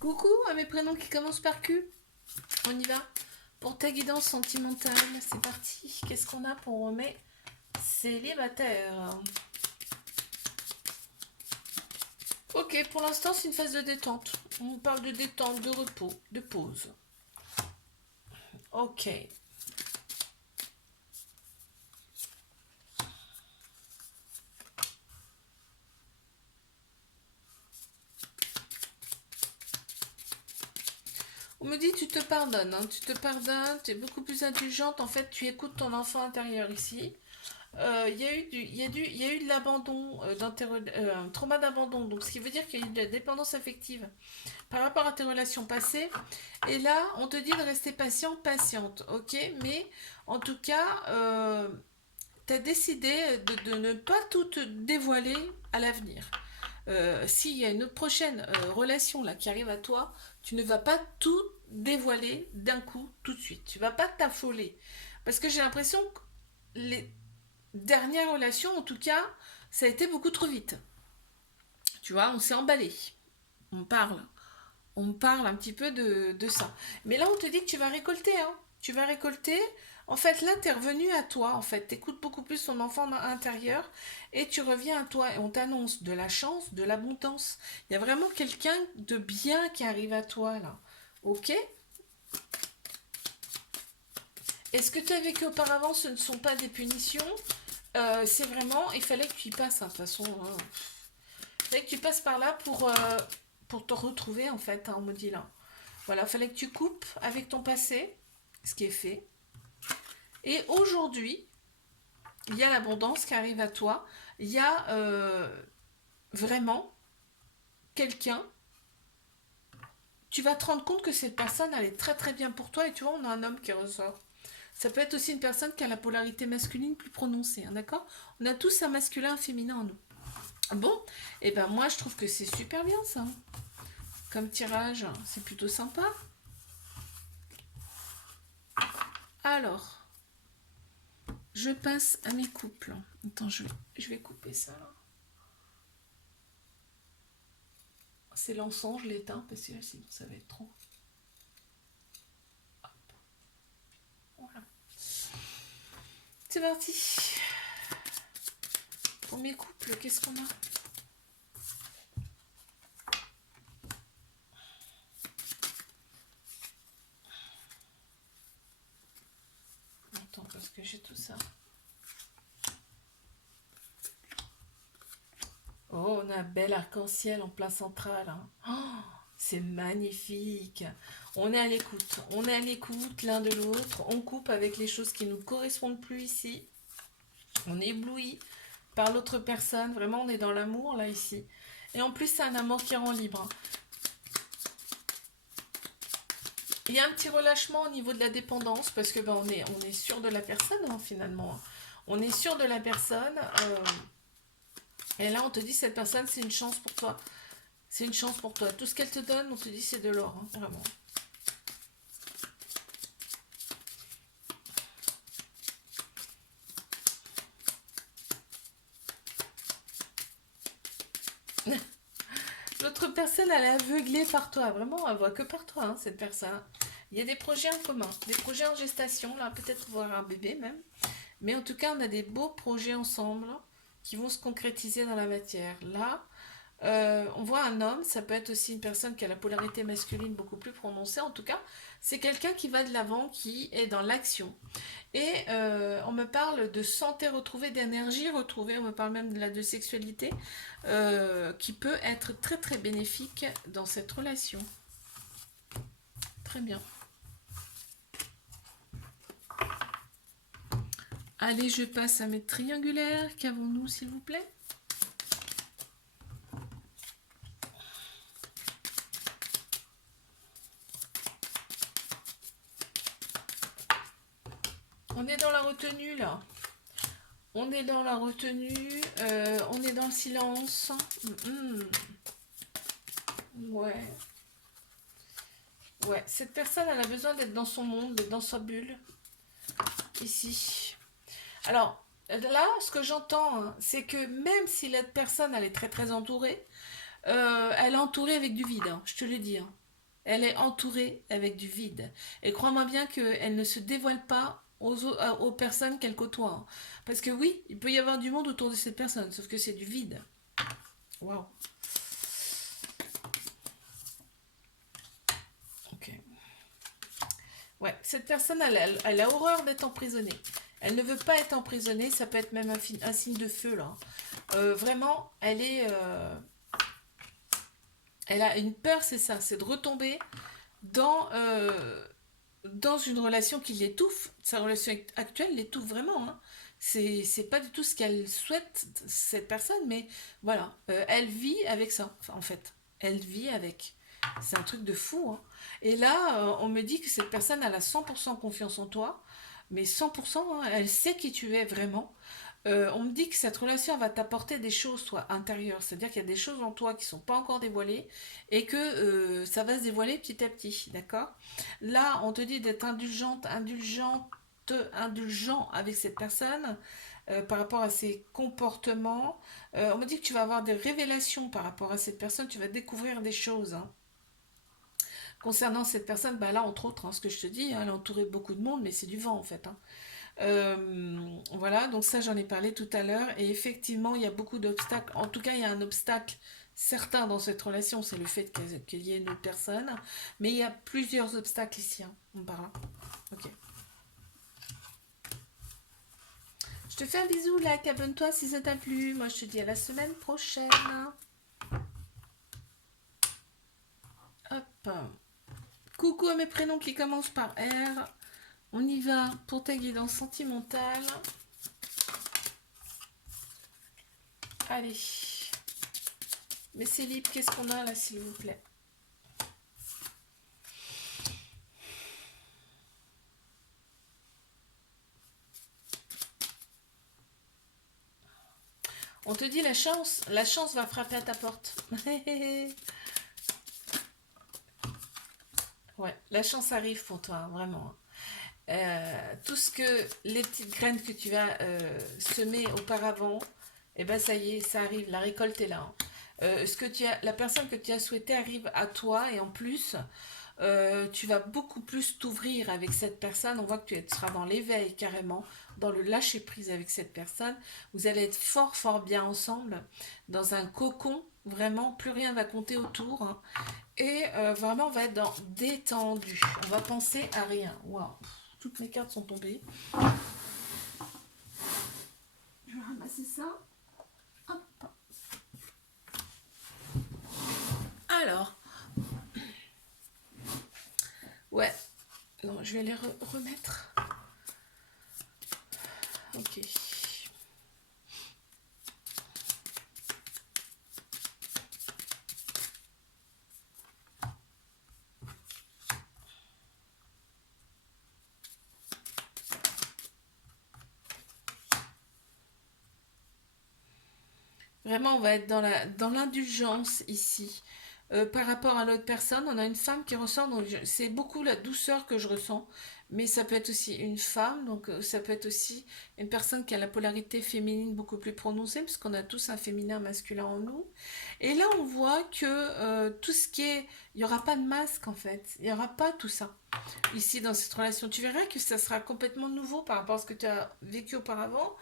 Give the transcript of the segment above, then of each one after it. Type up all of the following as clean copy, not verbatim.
Coucou à mes prénoms qui commencent par Q. On y va. Pour ta guidance sentimentale, c'est parti. Qu'est-ce qu'on a pour mes célibataires? Ok, pour l'instant, c'est une phase de détente. On parle de détente, de repos, de pause. Ok. On me dit tu te pardonnes, hein, tu te pardonnes, tu es beaucoup plus indulgente. En fait, tu écoutes ton enfant intérieur ici. Il y a eu de l'abandon, un trauma d'abandon, donc ce qui veut dire qu'il y a eu de la dépendance affective par rapport à tes relations passées. Et là, on te dit de rester patient, patiente, ok? Mais en tout cas, tu as décidé de ne pas tout te dévoiler à l'avenir. S'il y a une autre prochaine relation là qui arrive à toi, tu ne vas pas tout dévoiler d'un coup, tout de suite. Tu vas pas t'affoler. Parce que j'ai l'impression que les dernières relations, en tout cas, ça a été beaucoup trop vite. Tu vois, on s'est emballé. On parle. On parle un petit peu de ça. Mais là, on te dit que tu vas récolter, hein. Tu vas récolter. En fait, là, tu es revenu à toi. En fait, tu écoutes beaucoup plus ton enfant intérieur et tu reviens à toi. Et on t'annonce de la chance, de l'abondance. Il y a vraiment quelqu'un de bien qui arrive à toi, là. Ok? Et ce que tu as vécu auparavant, ce ne sont pas des punitions. C'est vraiment, il fallait que tu y passes, hein, de toute façon. Hein. Il fallait que tu passes par là pour te retrouver, en fait, hein, on me dit là. Voilà, il fallait que tu coupes avec ton passé, ce qui est fait. Et aujourd'hui, il y a l'abondance qui arrive à toi. Il y a vraiment quelqu'un. Tu vas te rendre compte que cette personne, elle est très très bien pour toi. Et tu vois, on a un homme qui ressort. Ça peut être aussi une personne qui a la polarité masculine plus prononcée, hein, d'accord? On a tous un masculin, un féminin en nous. Bon, et ben moi je trouve que c'est super bien ça. Comme tirage, c'est plutôt sympa. Alors, je passe à mes couples. Attends, je vais couper ça. C'est l'encens, je l'éteins parce que sinon ça va être trop. Hop. Voilà. C'est parti. Pour mes couples, qu'est-ce qu'on a? Attends, parce que j'ai tout ça. Oh, on a un bel arc-en-ciel en plein central. Hein. Oh, c'est magnifique. On est à l'écoute. On est à l'écoute l'un de l'autre. On coupe avec les choses qui ne nous correspondent plus ici. On est ébloui par l'autre personne. Vraiment, on est dans l'amour là ici. Et en plus, c'est un amour qui rend libre. Il y a un petit relâchement au niveau de la dépendance parce que ben, on est sûr de la personne hein, finalement. On est sûr de la personne. Et là, on te dit cette personne, c'est une chance pour toi. C'est une chance pour toi. Tout ce qu'elle te donne, on te dit c'est de l'or, hein, vraiment. L'autre personne, elle est aveuglée par toi. Vraiment, elle voit que par toi, hein, cette personne. Il y a des projets en commun, des projets en gestation, là, peut-être voir un bébé même. Mais en tout cas, on a des beaux projets ensemble qui vont se concrétiser dans la matière. Là, on voit un homme, ça peut être aussi une personne qui a la polarité masculine beaucoup plus prononcée. En tout cas, c'est quelqu'un qui va de l'avant, qui est dans l'action. Et on me parle de santé retrouvée, d'énergie retrouvée, on me parle même de sexualité, qui peut être très très bénéfique dans cette relation. Très bien. Allez, je passe à mes triangulaires. Qu'avons-nous, s'il vous plaît? On est dans la retenue, là. On est dans la retenue. On est dans le silence. Ouais. Ouais, cette personne, elle a besoin d'être dans son monde, d'être dans sa bulle. Ici. Alors, là, ce que j'entends, hein, c'est que même si la personne, elle est très très entourée, elle est entourée avec du vide, hein, je te le dis. Hein. Elle est entourée avec du vide. Et crois-moi bien qu'elle ne se dévoile pas aux personnes qu'elle côtoie, hein. Parce que oui, il peut y avoir du monde autour de cette personne, sauf que c'est du vide. Waouh. Ok. Ouais, cette personne, elle a horreur d'être emprisonnée. Elle ne veut pas être emprisonnée, ça peut être même un signe de feu, là. Vraiment, elle a une peur, c'est ça, c'est de retomber dans, dans une relation qui l'étouffe. Sa relation actuelle l'étouffe vraiment, hein. C'est pas du tout ce qu'elle souhaite, cette personne, mais voilà, elle vit avec ça, enfin, en fait. Elle vit avec. C'est un truc de fou, hein. Et là, on me dit que cette personne, elle a 100% confiance en toi, mais 100%, hein, elle sait qui tu es vraiment. On me dit que cette relation va t'apporter des choses, toi, intérieures. C'est-à-dire qu'il y a des choses en toi qui ne sont pas encore dévoilées et que ça va se dévoiler petit à petit, d'accord? Là, on te dit d'être indulgent avec cette personne par rapport à ses comportements. On me dit que tu vas avoir des révélations par rapport à cette personne, tu vas découvrir des choses, hein. Concernant cette personne, bah là, entre autres, hein, ce que je te dis, hein, elle est entourée de beaucoup de monde, mais c'est du vent en fait, hein. Voilà, donc ça j'en ai parlé tout à l'heure. Et effectivement, il y a beaucoup d'obstacles. En tout cas, il y a un obstacle certain dans cette relation, c'est le fait qu'il y ait une autre personne. Mais il y a plusieurs obstacles ici, hein, on parle, hein. Ok. Je te fais un bisou, like, abonne-toi si ça t'a plu. Moi, je te dis à la semaine prochaine. Hop. Coucou à mes prénoms qui commencent par R. On y va pour ta guidance sentimentale. Allez. Mais c'est libre, qu'est-ce qu'on a là, s'il vous plaît? On te dit la chance va frapper à ta porte. Ouais, la chance arrive pour toi, hein, vraiment. Tout ce que les petites graines que tu as semées auparavant, et ben ça y est, ça arrive, la récolte est là, hein. La personne que tu as souhaité arrive à toi et en plus, tu vas beaucoup plus t'ouvrir avec cette personne. On voit que tu seras dans l'éveil carrément, dans le lâcher prise avec cette personne. Vous allez être fort fort bien ensemble, dans un cocon. Vraiment, plus rien va compter autour, hein. Et vraiment, on va être dans détendu. On va penser à rien. Waouh, toutes mes cartes sont tombées. Je vais ramasser ça. Hop. Alors, ouais. Non, je vais les remettre. Ok. Vraiment, on va être dans l'indulgence ici. Par rapport à l'autre personne, on a une femme qui ressort, donc c'est beaucoup la douceur que je ressens, mais ça peut être aussi une femme, donc ça peut être aussi une personne qui a la polarité féminine beaucoup plus prononcée, puisqu'on a tous un féminin, un masculin en nous. Et là, on voit que tout ce qui est... Il n'y aura pas de masque en fait, il n'y aura pas tout ça ici dans cette relation. Tu verras que ça sera complètement nouveau par rapport à ce que tu as vécu auparavant.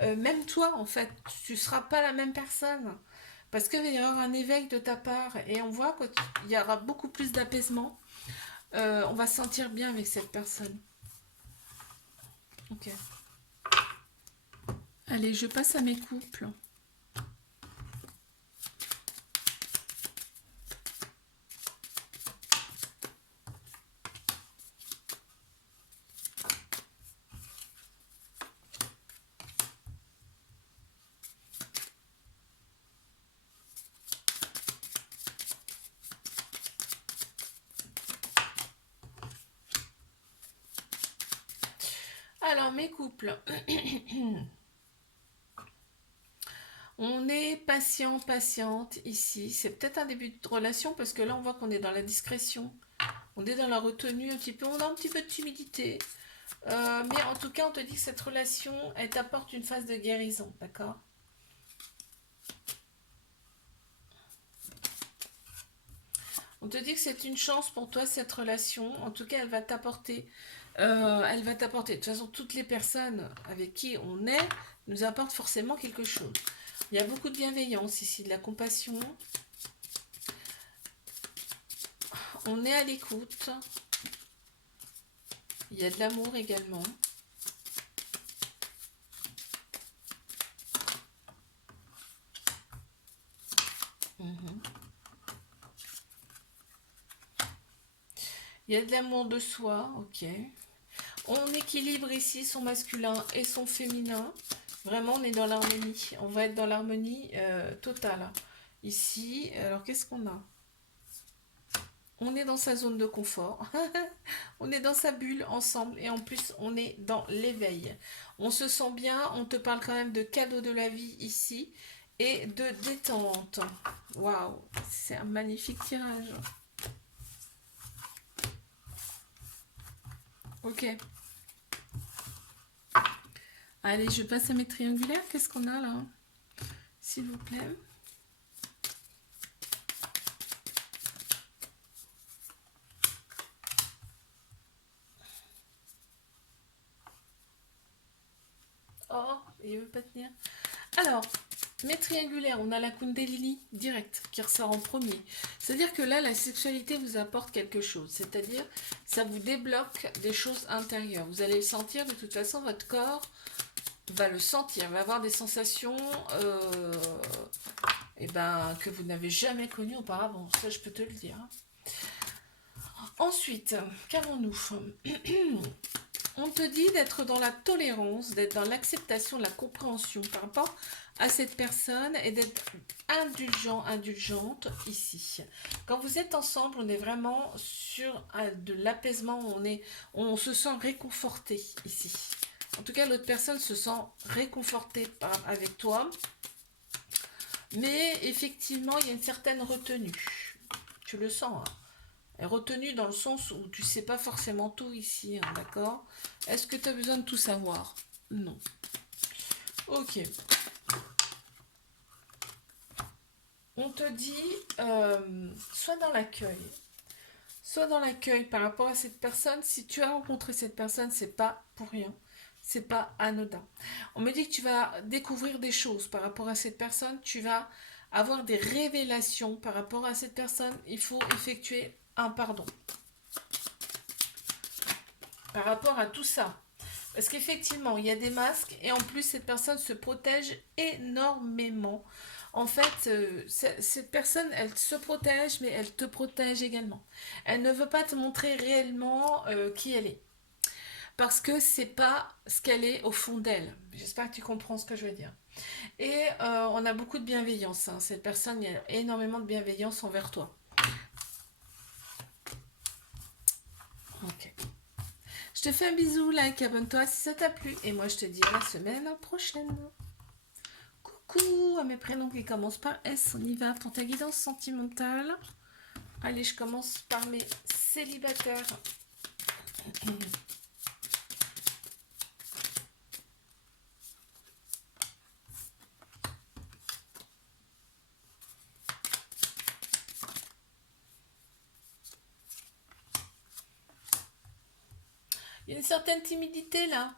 Même toi, en fait, tu ne seras pas la même personne. Parce qu'il va y avoir un éveil de ta part et on voit qu'il y aura beaucoup plus d'apaisement. On va se sentir bien avec cette personne. Ok. Allez, je passe à mes couples. Alors, mes couples. On est patient, patiente ici. C'est peut-être un début de relation parce que là, on voit qu'on est dans la discrétion. On est dans la retenue un petit peu. On a un petit peu de timidité. Mais en tout cas, on te dit que cette relation, elle t'apporte une phase de guérison, d'accord? On te dit que c'est une chance pour toi, cette relation. En tout cas, elle va t'apporter. De toute façon, toutes les personnes avec qui on est nous apportent forcément quelque chose. Il y a beaucoup de bienveillance ici, de la compassion. On est à l'écoute. Il y a de l'amour également. Mhm. Il y a de l'amour de soi, ok. On équilibre ici son masculin et son féminin. Vraiment, on est dans l'harmonie. On va être dans l'harmonie totale. Ici, alors qu'est-ce qu'on a? On est dans sa zone de confort. On est dans sa bulle ensemble. Et en plus, on est dans l'éveil. On se sent bien. On te parle quand même de cadeaux de la vie ici. Et de détente. Waouh, c'est un magnifique tirage. Ok. Allez, je passe à mes triangulaires. Qu'est-ce qu'on a là? S'il vous plaît. Oh, il veut pas tenir. Alors, mes triangulaires, on a la Kundalini direct qui ressort en premier. C'est-à-dire que là, la sexualité vous apporte quelque chose. C'est-à-dire, ça vous débloque des choses intérieures. Vous allez le sentir, de toute façon, votre corps va le sentir, va avoir des sensations que vous n'avez jamais connues auparavant. Ça, je peux te le dire. Ensuite, qu'avons-nous? On te dit d'être dans la tolérance, d'être dans l'acceptation, la compréhension par rapport à cette personne et d'être indulgent, indulgente ici. Quand vous êtes ensemble, on est vraiment sur de l'apaisement, on se sent réconforté ici. En tout cas, l'autre personne se sent réconfortée avec toi. Mais effectivement, il y a une certaine retenue. Tu le sens, hein. Retenue dans le sens où tu sais pas forcément tout ici, hein, d'accord? Est-ce que tu as besoin de tout savoir? Non. Ok. On te dit, sois dans l'accueil. Sois dans l'accueil par rapport à cette personne. Si tu as rencontré cette personne, c'est pas pour rien. C'est pas anodin. On me dit que tu vas découvrir des choses par rapport à cette personne. Tu vas avoir des révélations par rapport à cette personne. Il faut effectuer un pardon par rapport à tout ça. Parce qu'effectivement, il y a des masques et en plus, cette personne se protège énormément. En fait, cette personne, elle se protège, mais elle te protège également. Elle ne veut pas te montrer réellement qui elle est. Parce que c'est pas ce qu'elle est au fond d'elle. J'espère que tu comprends ce que je veux dire. Et on a beaucoup de bienveillance, hein. Cette personne, il y a énormément de bienveillance envers toi. Ok. Je te fais un bisou, like, abonne-toi si ça t'a plu. Et moi, je te dis à la semaine prochaine. Coucou à mes prénoms qui commencent par S. On y va pour ta guidance sentimentale. Allez, je commence par mes célibataires. Il y a une certaine timidité là.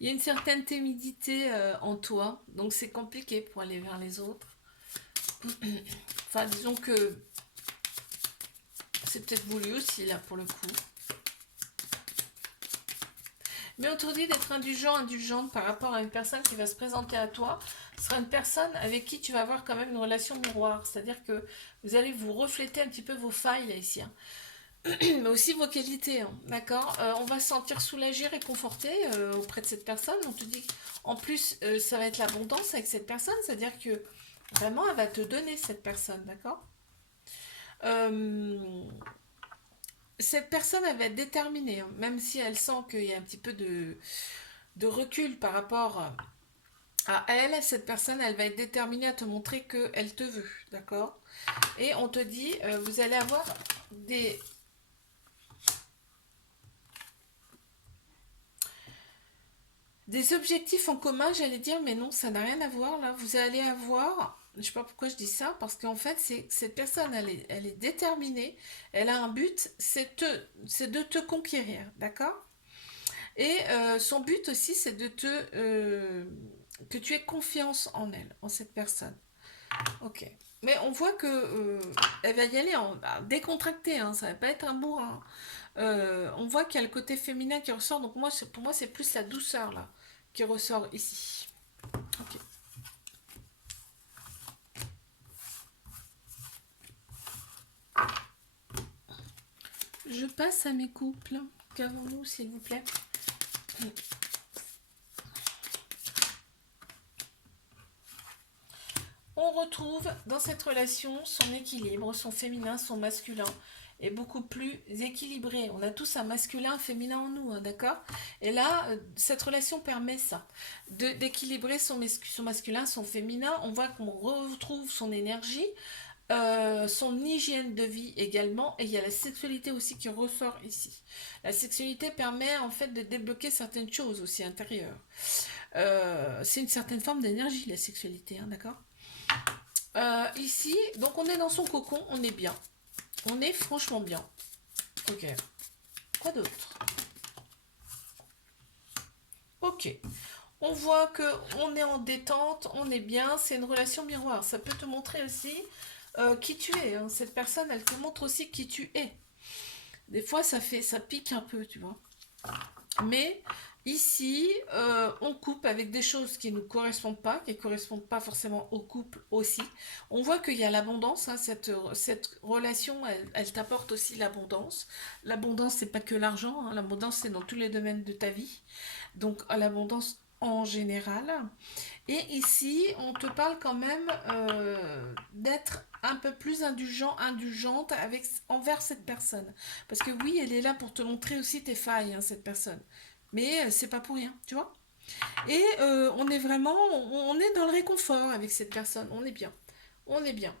Il y a une certaine timidité en toi. Donc c'est compliqué pour aller vers les autres. Enfin, disons que c'est peut-être voulu aussi là pour le coup. Mais on te dit d'être indulgent, indulgente par rapport à une personne qui va se présenter à toi. Ce sera une personne avec qui tu vas avoir quand même une relation miroir. C'est-à-dire que vous allez vous refléter un petit peu vos failles là ici, hein. Mais aussi vos qualités, hein, d'accord? On va se sentir soulagé, réconforté auprès de cette personne. On te dit, en plus, ça va être l'abondance avec cette personne, c'est-à-dire que vraiment, elle va te donner cette personne, d'accord? Euh, Cette personne, elle va être déterminée, hein, même si elle sent qu'il y a un petit peu de recul par rapport à elle, cette personne, elle va être déterminée à te montrer qu'elle te veut, d'accord? Et on te dit, vous allez avoir des objectifs en commun, j'allais dire, mais non, ça n'a rien à voir. Là, vous allez avoir Je sais pas pourquoi je dis ça, parce qu'en fait, cette personne, elle est déterminée, elle a un but, c'est de te conquérir, d'accord? Et son but aussi, c'est de que tu aies confiance en elle, en cette personne. Ok. Mais on voit que elle va y aller en décontractée, hein, ça va pas être un bourrin. On voit qu'il y a le côté féminin qui ressort, donc moi, pour moi, c'est plus la douceur là qui ressort ici. Ok. Je passe à mes couples. Qu'avons-nous, s'il vous plaît? On retrouve dans cette relation son équilibre, son féminin, son masculin est beaucoup plus équilibré. On a tous un masculin, un féminin en nous, hein, d'accord? Et là, cette relation permet ça, d'équilibrer son masculin, son féminin. On voit qu'on retrouve son énergie, son hygiène de vie également, et il y a la sexualité aussi qui ressort ici. La sexualité permet en fait de débloquer certaines choses aussi intérieures. C'est une certaine forme d'énergie, la sexualité, hein, d'accord? Ici, donc on est dans son cocon, on est bien. On est franchement bien. Ok. Quoi d'autre? Ok. On voit que on est en détente, on est bien, c'est une relation miroir. Ça peut te montrer aussi qui tu es, hein. Cette personne, elle te montre aussi qui tu es. Des fois, ça pique un peu, tu vois. Mais ici, on coupe avec des choses qui ne nous correspondent pas, qui ne correspondent pas forcément au couple aussi. On voit qu'il y a l'abondance, hein, cette relation, elle t'apporte aussi l'abondance. L'abondance, c'est pas que l'argent, hein, l'abondance, c'est dans tous les domaines de ta vie. Donc, l'abondance en général. Et ici, on te parle quand même d'être un peu plus indulgente envers cette personne. Parce que oui, elle est là pour te montrer aussi tes failles, hein, cette personne. Mais c'est pas pour rien, tu vois. Et on est vraiment, on est dans le réconfort avec cette personne. On est bien. On est bien.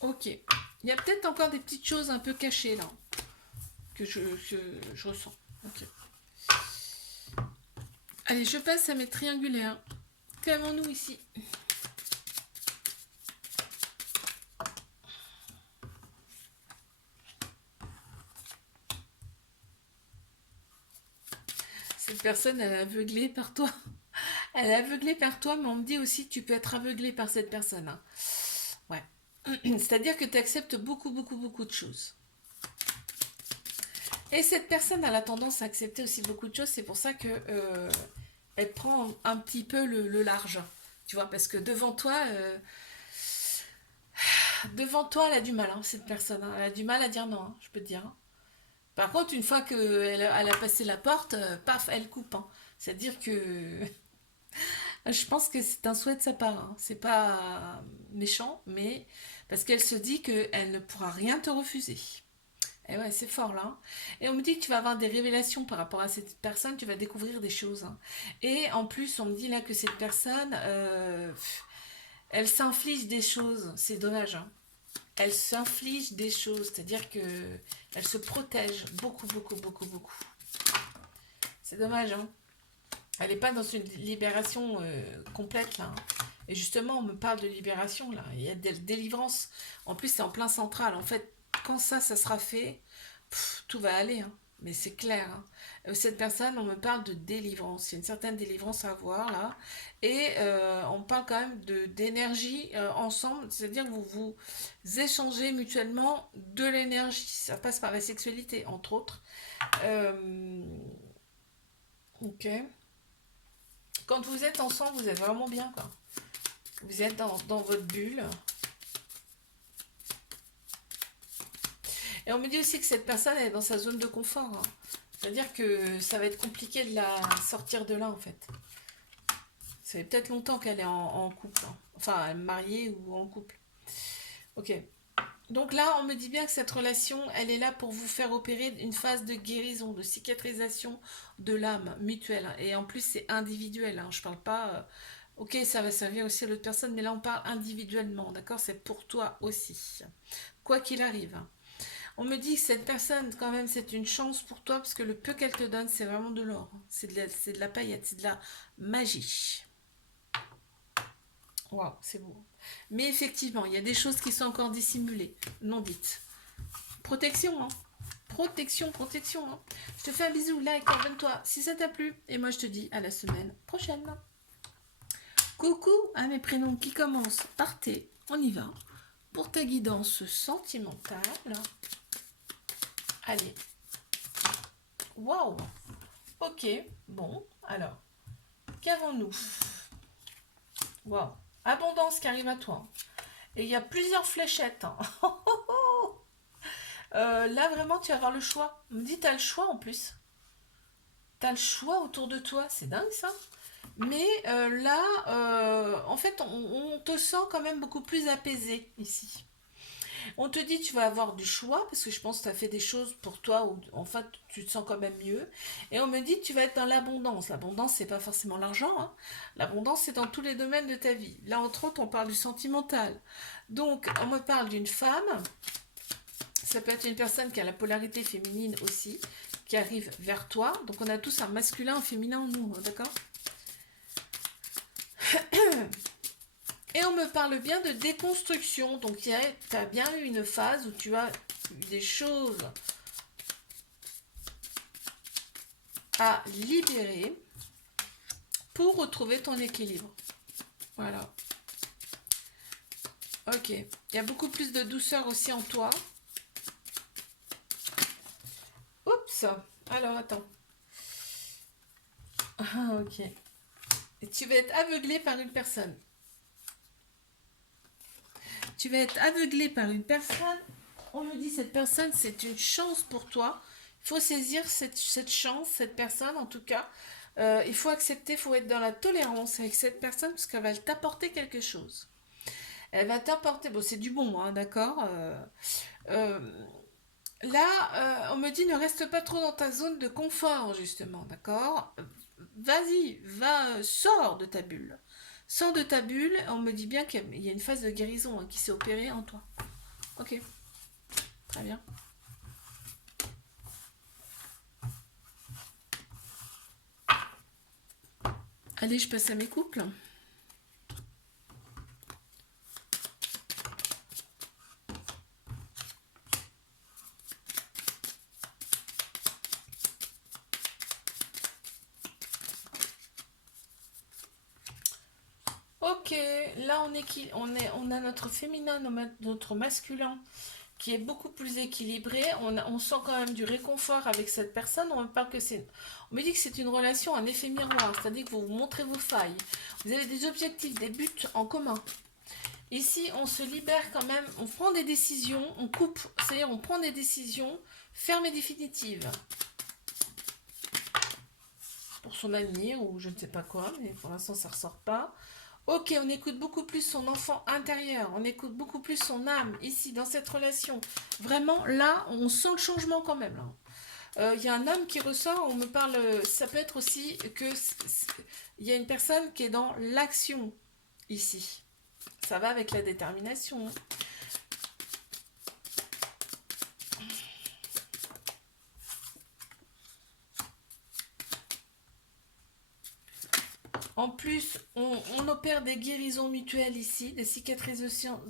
Ok. Il y a peut-être encore des petites choses un peu cachées là, que je ressens. Ok. Allez, je passe à mes triangulaires. Qu'avons-nous ici? Cette personne, elle est aveuglée par toi. Elle est aveuglée par toi, mais on me dit aussi que tu peux être aveuglé par cette personne, hein. Ouais. C'est-à-dire que tu acceptes beaucoup, beaucoup, beaucoup de choses. Et cette personne, elle a tendance à accepter aussi beaucoup de choses. C'est pour ça que elle prend un petit peu le large. Tu vois, parce que devant toi, elle a du mal, hein, cette personne, hein. Elle a du mal à dire non, hein, je peux te dire, hein. Par contre, une fois qu'elle elle a passé la porte, paf, elle coupe, hein. C'est-à-dire que je pense que c'est un souhait de sa part, hein. C'est pas méchant, mais parce qu'elle se dit qu'elle ne pourra rien te refuser. Et ouais, c'est fort là, hein. Et on me dit que tu vas avoir des révélations par rapport à cette personne, tu vas découvrir des choses, hein. Et en plus, on me dit là que cette personne, elle s'inflige des choses. C'est dommage, hein. Elle s'inflige des choses, c'est-à-dire que elle se protège beaucoup, beaucoup, beaucoup, beaucoup. C'est dommage, hein. Elle n'est pas dans une libération complète là, hein. Et justement, on me parle de libération là. Il y a des délivrances. En plus, c'est en plein central. En fait, quand ça sera fait, tout va aller, hein. Mais c'est clair, hein. Cette personne, on me parle de délivrance. Il y a une certaine délivrance à avoir là. Et on parle quand même d'énergie ensemble. C'est-à-dire que vous échangez mutuellement de l'énergie. Ça passe par la sexualité, entre autres. Ok. Quand vous êtes ensemble, vous êtes vraiment bien, quoi. Vous êtes dans votre bulle. Et on me dit aussi que cette personne est dans sa zone de confort, hein. C'est-à-dire que ça va être compliqué de la sortir de là, en fait. Ça fait peut-être longtemps qu'elle est en couple, hein. Enfin, mariée ou en couple. Ok. Donc là, on me dit bien que cette relation, elle est là pour vous faire opérer une phase de guérison, de cicatrisation de l'âme mutuelle. Et en plus, c'est individuel, hein. Je parle pas. Ok, ça va servir aussi à l'autre personne, mais là, on parle individuellement, d'accord? C'est pour toi aussi. Quoi qu'il arrive. On me dit que cette personne, quand même, c'est une chance pour toi parce que le peu qu'elle te donne, c'est vraiment de l'or. C'est de la paillette, c'est de la magie. Waouh, c'est beau. Mais effectivement, il y a des choses qui sont encore dissimulées, non dites. Protection, hein. Protection, protection. Hein. Je te fais un bisou, like, abonne-toi si ça t'a plu. Et moi, je te dis à la semaine prochaine. Coucou à mes prénoms qui commencent par T. On y va. Pour ta guidance sentimentale. Allez. Waouh. Ok. Bon, alors. Qu'avons-nous? Waouh. Abondance qui arrive à toi. Et il y a plusieurs fléchettes. Hein. Là, vraiment, tu vas avoir le choix. On me dit, tu as le choix en plus. Tu as le choix autour de toi. C'est dingue, ça. Mais là, en fait, on te sent quand même beaucoup plus apaisé ici. On te dit, tu vas avoir du choix, parce que je pense que tu as fait des choses pour toi, où en fait, tu te sens quand même mieux. Et on me dit, tu vas être dans l'abondance. L'abondance, c'est pas forcément l'argent. Hein. L'abondance, c'est dans tous les domaines de ta vie. Là, entre autres, on parle du sentimental. Donc, on me parle d'une femme. Ça peut être une personne qui a la polarité féminine aussi, qui arrive vers toi. Donc, on a tous un masculin, un féminin en nous, d'accord? Et on me parle bien de déconstruction. Donc, tu as bien eu une phase où tu as eu des choses à libérer pour retrouver ton équilibre. Voilà. Ok. Il y a beaucoup plus de douceur aussi en toi. Oups. Alors, attends. Ah, ok. Et tu vas être aveuglé par une personne. Tu vas être aveuglé par une personne. On me dit, cette personne, c'est une chance pour toi. Il faut saisir cette chance, cette personne en tout cas. Il faut accepter, il faut être dans la tolérance avec cette personne parce qu'elle va t'apporter quelque chose. Elle va t'apporter, bon c'est du bon, hein, d'accord euh, là, on me dit ne reste pas trop dans ta zone de confort justement, d'accord. Vas-y, sors de ta bulle. Sors de ta bulle, on me dit bien qu'il y a une phase de guérison hein, qui s'est opérée en toi. Ok, très bien. Allez, je passe à mes couples. Ok, là on a notre féminin, notre masculin qui est beaucoup plus équilibré. On sent quand même du réconfort avec cette personne. On me dit que c'est une relation, un effet miroir, c'est-à-dire que vous vous montrez vos failles. Vous avez des objectifs, des buts en commun. Ici, on se libère quand même, on prend des décisions, on coupe, c'est-à-dire on prend des décisions fermes et définitives pour son avenir ou je ne sais pas quoi, mais pour l'instant ça ressort pas. Ok, on écoute beaucoup plus son enfant intérieur, on écoute beaucoup plus son âme ici dans cette relation. Vraiment, là, on sent le changement quand même. Il y a un homme qui ressort, on me parle, ça peut être aussi que il y a une personne qui est dans l'action ici. Ça va avec la détermination. En plus, on opère des guérisons mutuelles ici, des cicatrisations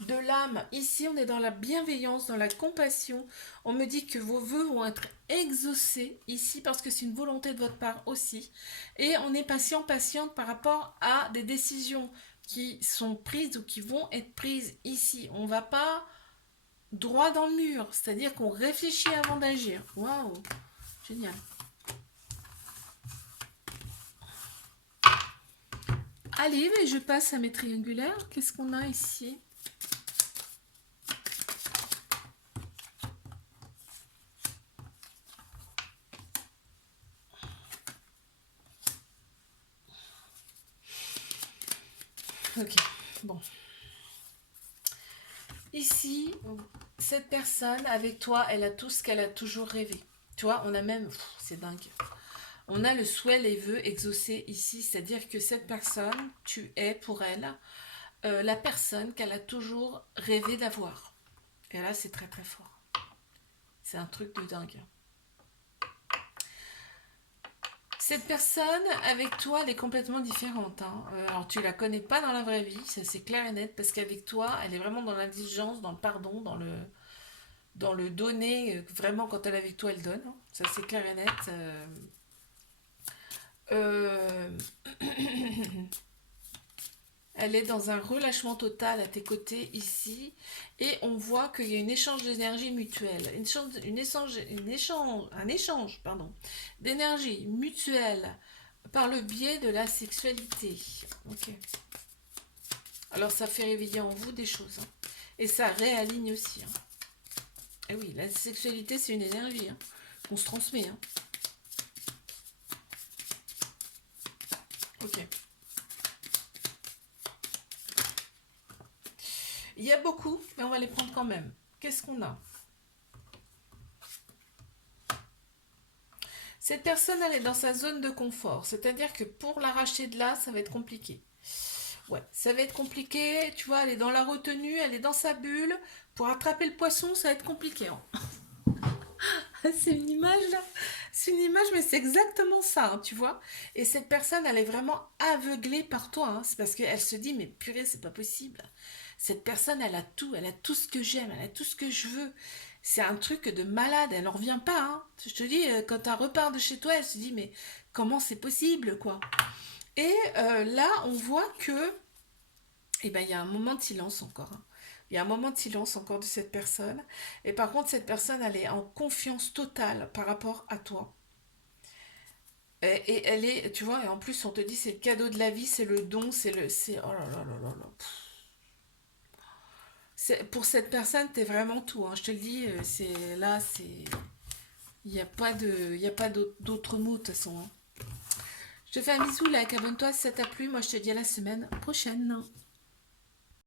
de l'âme. Ici, on est dans la bienveillance, dans la compassion. On me dit que vos vœux vont être exaucés ici parce que c'est une volonté de votre part aussi. Et on est patiente par rapport à des décisions qui sont prises ou qui vont être prises ici. On ne va pas droit dans le mur, c'est-à-dire qu'on réfléchit avant d'agir. Waouh, génial. Allez, mais je passe à mes triangulaires. Qu'est-ce qu'on a ici? Ok, bon. Ici, cette personne avec toi, elle a tout ce qu'elle a toujours rêvé. Tu vois, on a même... C'est dingue. On a le souhait, les vœux exaucés ici. C'est-à-dire que cette personne, tu es pour elle la personne qu'elle a toujours rêvé d'avoir. Et là, c'est très très fort. C'est un truc de dingue. Cette personne, avec toi, elle est complètement différente, hein. Alors, tu la connais pas dans la vraie vie, ça c'est clair et net, parce qu'avec toi, elle est vraiment dans l'indulgence, dans le pardon, dans le donner. Vraiment, quand elle est avec toi, elle donne, hein. Ça c'est clair et net. Euh, Elle est dans un relâchement total à tes côtés ici. Et on voit qu'il y a un échange d'énergie mutuelle. Un échange pardon, d'énergie mutuelle par le biais de la sexualité. Ok. Alors ça fait réveiller en vous des choses, hein. Et ça réaligne aussi, hein. Et oui, la sexualité c'est une énergie, hein, qu'on se transmet, hein. Ok. Il y a beaucoup, mais on va les prendre quand même. Qu'est-ce qu'on a? Cette personne, elle est dans sa zone de confort. C'est-à-dire que pour l'arracher de là, ça va être compliqué. Ouais, ça va être compliqué. Tu vois, elle est dans la retenue, elle est dans sa bulle. Pour attraper le poisson, ça va être compliqué, hein. C'est une image là. C'est une image, mais c'est exactement ça, hein, tu vois. Et cette personne, elle est vraiment aveuglée par toi, hein. C'est parce qu'elle se dit, mais purée, c'est pas possible. Cette personne, elle a tout ce que j'aime, elle a tout ce que je veux. C'est un truc de malade, elle n'en revient pas, hein. Je te dis, quand elle repart de chez toi, elle se dit, mais comment c'est possible, quoi. Et là, on voit que, eh ben, il y a un moment de silence encore, hein. Il y a un moment de silence encore de cette personne. Et par contre, cette personne, elle est en confiance totale par rapport à toi. Et elle est, tu vois, et en plus, on te dit, c'est le cadeau de la vie, c'est le don, oh là là là là là. Pour cette personne, t'es vraiment tout, hein. Je te le dis, c'est là, c'est, il n'y a pas de, il y a pas d'autres mots de toute façon, hein. Je te fais un bisou, like, abonne-toi si ça t'a plu. Moi, je te dis à la semaine prochaine.